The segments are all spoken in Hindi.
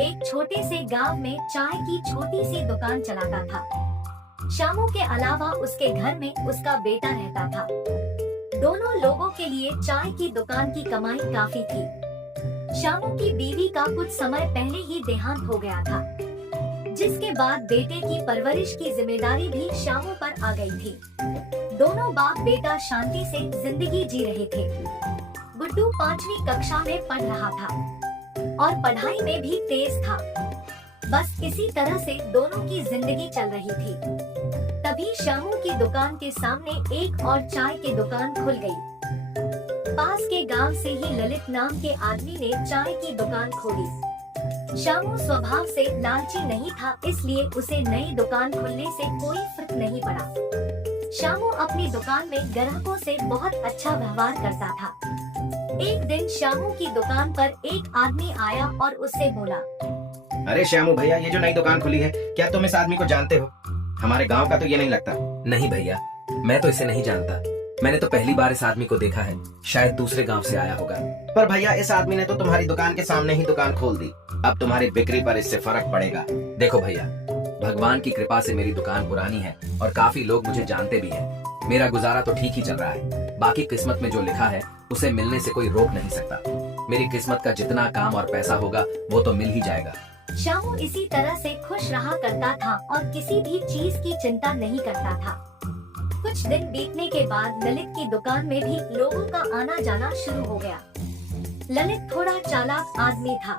एक छोटे से गांव में चाय की छोटी सी दुकान चलाता था। शामू के अलावा उसके घर में उसका बेटा रहता था। दोनों लोगों के लिए चाय की दुकान की कमाई काफी थी। शामू की बीवी का कुछ समय पहले ही देहांत हो गया था, जिसके बाद बेटे की परवरिश की जिम्मेदारी भी शामू पर आ गई थी। दोनों बाप बेटा शांति से जिंदगी जी रहे थे। गुड्डू 5वीं कक्षा में पढ़ रहा था और पढ़ाई में भी तेज था। बस इसी तरह से दोनों की जिंदगी चल रही थी। तभी शामू की दुकान के सामने एक और चाय की दुकान खुल गई। पास के गांव से ही ललित नाम के आदमी ने चाय की दुकान खोली। शामू स्वभाव से लालची नहीं था, इसलिए उसे नई दुकान खुलने से कोई फर्क नहीं पड़ा। शामू अपनी दुकान में ग्राहकों से बहुत अच्छा व्यवहार करता था। एक दिन शामू की दुकान पर एक आदमी आया और उससे बोला, अरे श्यामू भैया, ये जो नई दुकान खुली है, क्या तुम इस आदमी को जानते हो? हमारे गांव का तो ये नहीं लगता। नहीं भैया, मैं तो इसे नहीं जानता। मैंने तो पहली बार इस आदमी को देखा है, शायद दूसरे गांव से आया होगा। पर भैया, इस आदमी ने तो तुम्हारी दुकान के सामने ही दुकान खोल दी। अब तुम्हारी बिक्री पर इससे फर्क पड़ेगा। देखो भैया, भगवान की कृपा से मेरी दुकान पुरानी है और काफी लोग मुझे जानते भी हैं। मेरा गुजारा तो ठीक ही चल रहा है। बाकी किस्मत में जो लिखा है उसे मिलने से कोई रोक नहीं सकता। मेरी किस्मत का जितना काम और पैसा होगा वो तो मिल ही जाएगा। शामू इसी तरह से खुश रहा करता था और किसी भी चीज की चिंता नहीं करता था। कुछ दिन बीतने के बाद ललित की दुकान में भी लोगों का आना जाना शुरू हो गया। ललित थोड़ा चालाक आदमी था।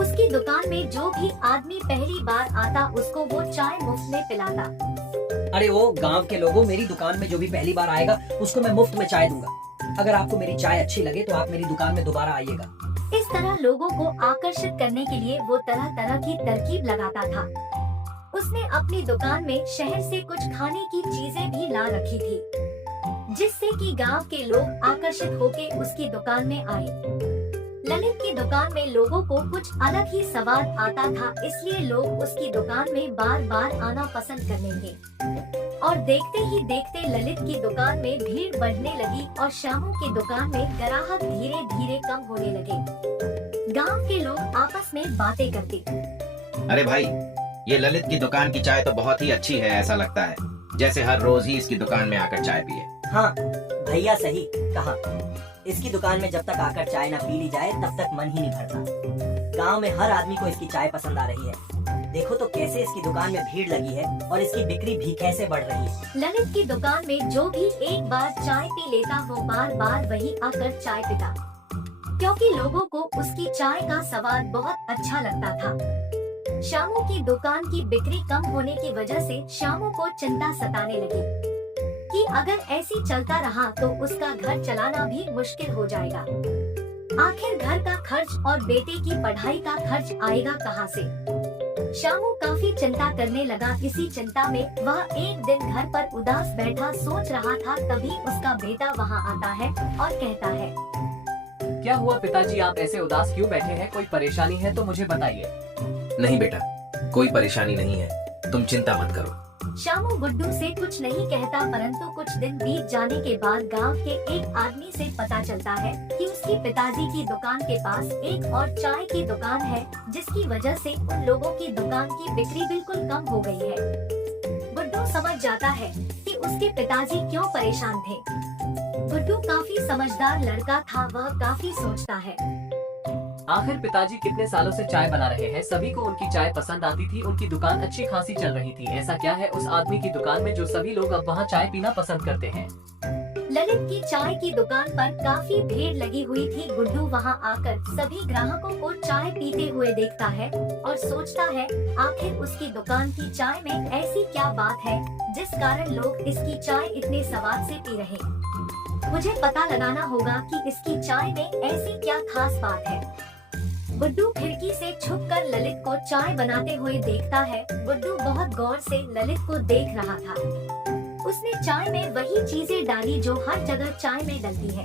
उसकी दुकान में जो भी आदमी पहली बार आता उसको वो चाय मुफ्त में पिलाता। अरे वो गांव के लोगों, मेरी दुकान में जो भी पहली बार आएगा उसको मैं मुफ्त में चाय दूंगा। अगर आपको मेरी चाय अच्छी लगे तो आप मेरी दुकान में दोबारा आइएगा। इस तरह लोगों को आकर्षित करने के लिए वो तरह तरह की तरकीब लगाता था। उसने अपनी दुकान में शहर से कुछ खाने की चीजें भी ला रखी थी, जिससे कि गांव के लोग आकर्षित होकर उसकी दुकान में आए। ललित की दुकान में लोगों को कुछ अलग ही स्वाद आता था, इसलिए लोग उसकी दुकान में बार बार आना पसंद करने लगे। और देखते ही देखते ललित की दुकान में भीड़ बढ़ने लगी और शामू की दुकान में ग्राहक धीरे धीरे कम होने लगे। गांव के लोग आपस में बातें करते, अरे भाई, ये ललित की दुकान की चाय तो बहुत ही अच्छी है। ऐसा लगता है जैसे हर रोज ही इसकी दुकान में आकर चाय पिए। हाँ भैया, सही कहा। इसकी दुकान में जब तक आकर चाय न पी ली जाए तब तक मन ही नहीं भरता। गांव में हर आदमी को इसकी चाय पसंद आ रही है। देखो तो कैसे इसकी दुकान में भीड़ लगी है और इसकी बिक्री भी कैसे बढ़ रही है। ललित की दुकान में जो भी एक बार चाय पी लेता वो बार बार वही आकर चाय पीता, क्योंकि लोगों को उसकी चाय का स्वाद बहुत अच्छा लगता था। शामू की दुकान की बिक्री कम होने की वजह से शामू को चिंता सताने लगी कि अगर ऐसी चलता रहा तो उसका घर चलाना भी मुश्किल हो जाएगा। आखिर घर का खर्च और बेटे की पढ़ाई का खर्च आएगा कहां से? शामू काफी चिंता करने लगा। इसी चिंता में वह एक दिन घर पर उदास बैठा सोच रहा था, तभी उसका बेटा वहां आता है और कहता है, क्या हुआ पिताजी, आप ऐसे उदास क्यों बैठे हैं? कोई परेशानी है तो मुझे बताइए। नहीं बेटा, कोई परेशानी नहीं है, तुम चिंता मत करो। शामू गुड्डू से कुछ नहीं कहता, परंतु कुछ दिन बीत जाने के बाद गांव के एक आदमी से पता चलता है कि उसके पिताजी की दुकान के पास एक और चाय की दुकान है, जिसकी वजह से उन लोगों की दुकान की बिक्री बिल्कुल कम हो गई है। गुड्डू समझ जाता है कि उसके पिताजी क्यों परेशान थे। गुड्डू काफी समझदार लड़का था, वह काफी सोचता है। आखिर पिताजी कितने सालों से चाय बना रहे हैं, सभी को उनकी चाय पसंद आती थी, उनकी दुकान अच्छी खासी चल रही थी। ऐसा क्या है उस आदमी की दुकान में जो सभी लोग अब वहाँ चाय पीना पसंद करते हैं? ललित की चाय की दुकान पर काफी भीड़ लगी हुई थी। गुड्डू वहाँ आकर सभी ग्राहकों को चाय पीते हुए देखता है और सोचता है, आखिर उसकी दुकान की चाय में ऐसी क्या बात है जिस कारण लोग इसकी चाय इतने स्वाद से पी रहे। मुझे पता लगाना होगा कि इसकी चाय में ऐसी क्या खास बात है। गुड्डू खिड़की से छुपकर ललित को चाय बनाते हुए देखता है। गुड्डू बहुत गौर से ललित को देख रहा था। उसने चाय में वही चीजें डाली जो हर जगह चाय में डलती है,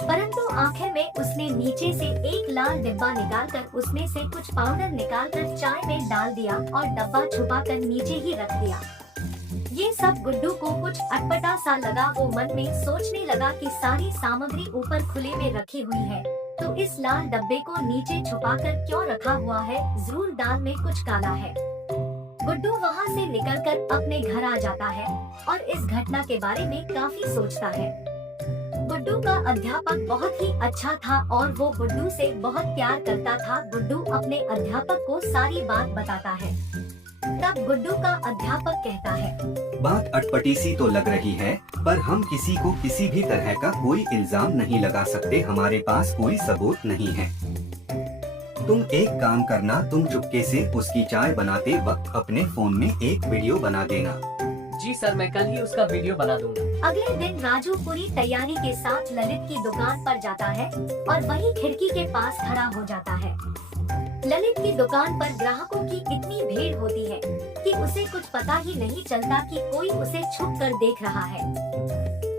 परंतु आखिर में उसने नीचे से एक लाल डिब्बा निकालकर उसमें से कुछ पाउडर निकालकर चाय में डाल दिया और डब्बा छुपाकर नीचे ही रख दिया। ये सब गुड्डू को कुछ अटपटा सा लगा। वो मन में सोचने लगा कि सारी सामग्री ऊपर खुले में रखी हुई है, तो इस लाल डब्बे को नीचे छुपाकर क्यों रखा हुआ है? जरूर दाल में कुछ काला है। गुड्डू वहाँ से निकलकर अपने घर आ जाता है और इस घटना के बारे में काफी सोचता है। गुड्डू का अध्यापक बहुत ही अच्छा था और वो गुड्डू से बहुत प्यार करता था। गुड्डू अपने अध्यापक को सारी बात बताता है। तब गुड्डू का अध्यापक कहता है, बात अटपटी सी तो लग रही है, पर हम किसी को किसी भी तरह का कोई इल्जाम नहीं लगा सकते। हमारे पास कोई सबूत नहीं है। तुम एक काम करना, तुम चुपके से उसकी चाय बनाते वक्त अपने फोन में एक वीडियो बना देना। जी सर, मैं कल ही उसका वीडियो बना दूंगा। अगले दिन राजू पूरी तैयारी के साथ ललित की दुकान पर जाता है और वही खिड़की के पास खड़ा हो जाता है। ललित की दुकान पर ग्राहकों की इतनी भीड़ होती है कि उसे कुछ पता ही नहीं चलता कि कोई उसे छुप कर देख रहा है।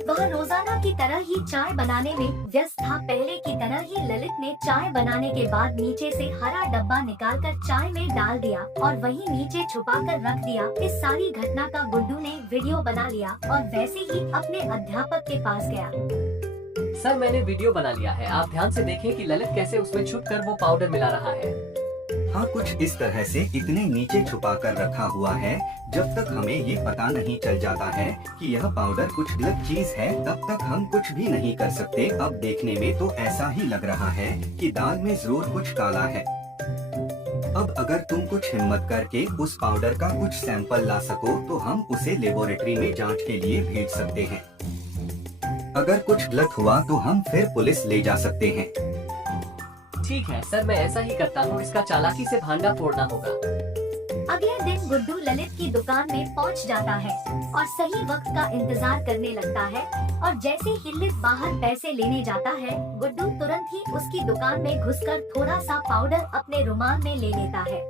वह रोजाना की तरह ही चाय बनाने में व्यस्त था। पहले की तरह ही ललित ने चाय बनाने के बाद नीचे से हरा डब्बा निकालकर चाय में डाल दिया और वहीं नीचे छुपाकर रख दिया। इस सारी घटना का गुड्डू ने वीडियो बना लिया और वैसे ही अपने अध्यापक के पास गया। सर, मैंने वीडियो बना लिया है। आप ध्यान से देखें कि ललित कैसे उसमें छुपकर वो पाउडर मिला रहा है। हाँ, कुछ इस तरह से इतने नीचे छुपा कर रखा हुआ है, जब तक हमें ये पता नहीं चल जाता है कि यह पाउडर कुछ गलत चीज है, तब तक हम कुछ भी नहीं कर सकते। अब देखने में तो ऐसा ही लग रहा है कि दाल में जरूर कुछ काला है। अब अगर तुम कुछ हिम्मत करके उस पाउडर का कुछ सैंपल ला सको तो हम उसे लेबोरेटरी में जांच के लिए भेज सकते हैं। अगर कुछ गलत हुआ तो हम फिर पुलिस ले जा सकते हैं। ठीक है सर, मैं ऐसा ही करता हूँ। इसका चालाकी से भांडा फोड़ना होगा। अगले दिन गुड्डू ललित की दुकान में पहुंच जाता है और सही वक्त का इंतजार करने लगता है। और जैसे ही ललित बाहर पैसे लेने जाता है, गुड्डू तुरंत ही उसकी दुकान में घुसकर थोड़ा सा पाउडर अपने रुमाल में ले लेता है।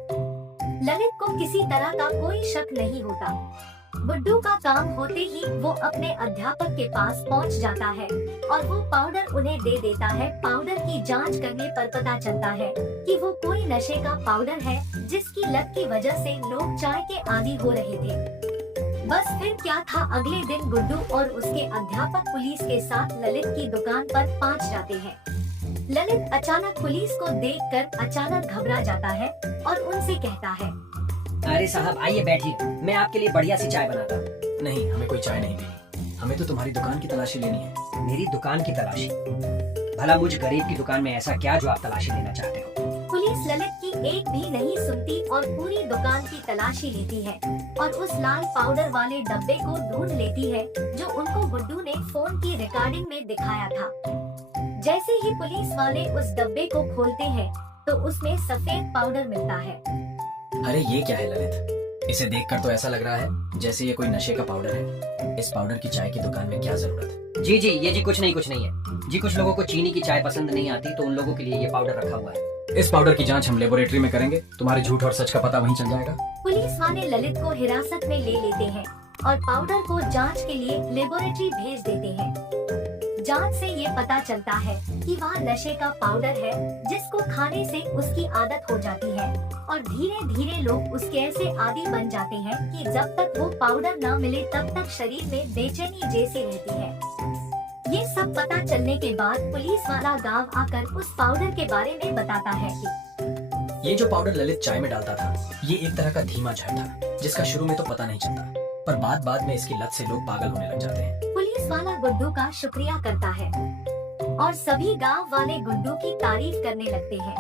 ललित को किसी तरह का कोई शक नहीं होता। गुड्डू का काम होते ही वो अपने अध्यापक के पास पहुंच जाता है और वो पाउडर उन्हें दे देता है। पाउडर की जांच करने पर पता चलता है कि वो कोई नशे का पाउडर है, जिसकी लत की वजह से लोग चाय के आदी हो रहे थे। बस फिर क्या था, अगले दिन गुड्डू और उसके अध्यापक पुलिस के साथ ललित की दुकान पर पहुंच जाते हैं। ललित अचानक पुलिस को देखकर अचानक घबरा जाता है और उनसे कहता है, अरे साहब आइए बैठिए, मैं आपके लिए बढ़िया सी चाय बनाता हूँ। नहीं, हमें कोई चाय नहीं पीनी। हमें तो तुम्हारी दुकान की तलाशी लेनी है। मेरी दुकान की तलाशी? भला मुझ गरीब की दुकान में ऐसा क्या जो आप तलाशी लेना चाहते हो? पुलिस ललित की एक भी नहीं सुनती और पूरी दुकान की तलाशी लेती है और उस लाल पाउडर वाले डब्बे को ढूंढ लेती है जो उनको गुड्डू ने फोन की रिकॉर्डिंग में दिखाया था। जैसे ही पुलिस वाले उस डब्बे को खोलते हैं तो उसमें सफेद पाउडर मिलता है। अरे ये क्या है ललित? इसे देखकर तो ऐसा लग रहा है जैसे ये कोई नशे का पाउडर है। इस पाउडर की चाय की दुकान में क्या जरूरत? जी ये जी कुछ नहीं है जी। कुछ लोगों को चीनी की चाय पसंद नहीं आती, तो उन लोगों के लिए ये पाउडर रखा हुआ है। इस पाउडर की जांच हम लेबोरेटरी में करेंगे। तुम्हारे झूठ और सच का पता वहीं चल जाएगा। पुलिस वाले ललित को हिरासत में ले लेते हैं और पाउडर को जांच के लिए लेबोरेटरी भेज देते हैं। जांच से ये पता चलता है कि वह नशे का पाउडर है, जिसको खाने से उसकी आदत हो जाती है और धीरे धीरे लोग उसके ऐसे आदी बन जाते हैं कि जब तक वो पाउडर न मिले तब तक शरीर में बेचैनी जैसी रहती है। ये सब पता चलने के बाद पुलिस वाला गांव आकर उस पाउडर के बारे में बताता है कि ये जो पाउडर ललित चाय में डालता था, ये एक तरह का धीमा जहर था, जिसका शुरू में तो पता नहीं चलता, पर बाद में इसकी लत से लोग पागल होने लग जाते हैं। पुलिस वाला गुड्डू का शुक्रिया करता है और सभी गांव वाले गुड्डू की तारीफ करने लगते हैं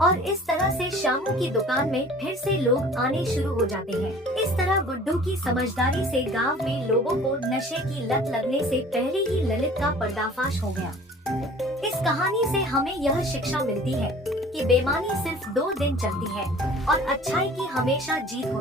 और इस तरह से शामू की दुकान में फिर से लोग आने शुरू हो जाते हैं। इस तरह गुड्डू की समझदारी से गांव में लोगों को नशे की लत लगने से पहले ही ललित का पर्दाफाश हो गया। इस कहानी से हमें यह शिक्षा मिलती है कि बेईमानी सिर्फ 2 दिन चलती है और अच्छाई की हमेशा जीत होती है।